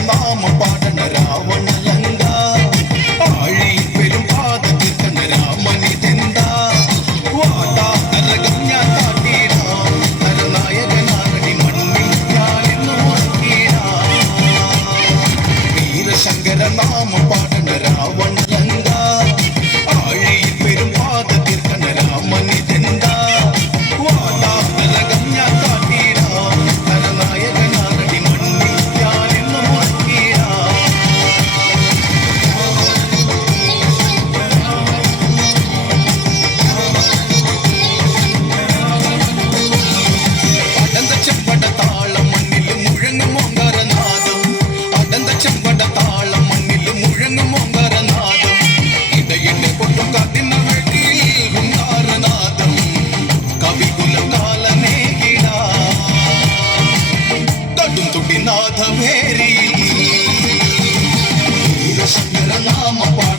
നാമം പാടണ രാവണലങ്ക ആഴി പെരും പാത തീർക്കണ രാമനിതെന്താ വാതാ നരകം ഞാൻ കാട്ടിടാം നരനായകനാകടി മണ്ണിൽ ഞാനെന്നു ഉറക്കിടാം വീരശങ്കര നാമം പാടണ രാവണലങ്ക ആഴി പെരും പാത തീർക്കണ രാമനിതെന്താ വാതാ നരകം ഞാൻ കാട്ടിടാം നരനായകനാകടി മണ്ണിൽ ഞാനെന്നു ഉറക്കിടാം അടന്ത ചെമ്പട താളം മണ്ണിൽ മുഴങ്ങും ഓങ്കാരനാദം അടന്ത ചെമ്പട താളം മണ്ണിൽ മുഴങ്ങും ഓങ്കാരനാദം ഇടയിലെ പൊട്ടും കാത്തിനഴകിൽ ഹുങ്കാരനാദം കവികുലം കാലനേകിട കടും തുടിനാഥ ഭേരി വീരശങ്കര നാമ പാട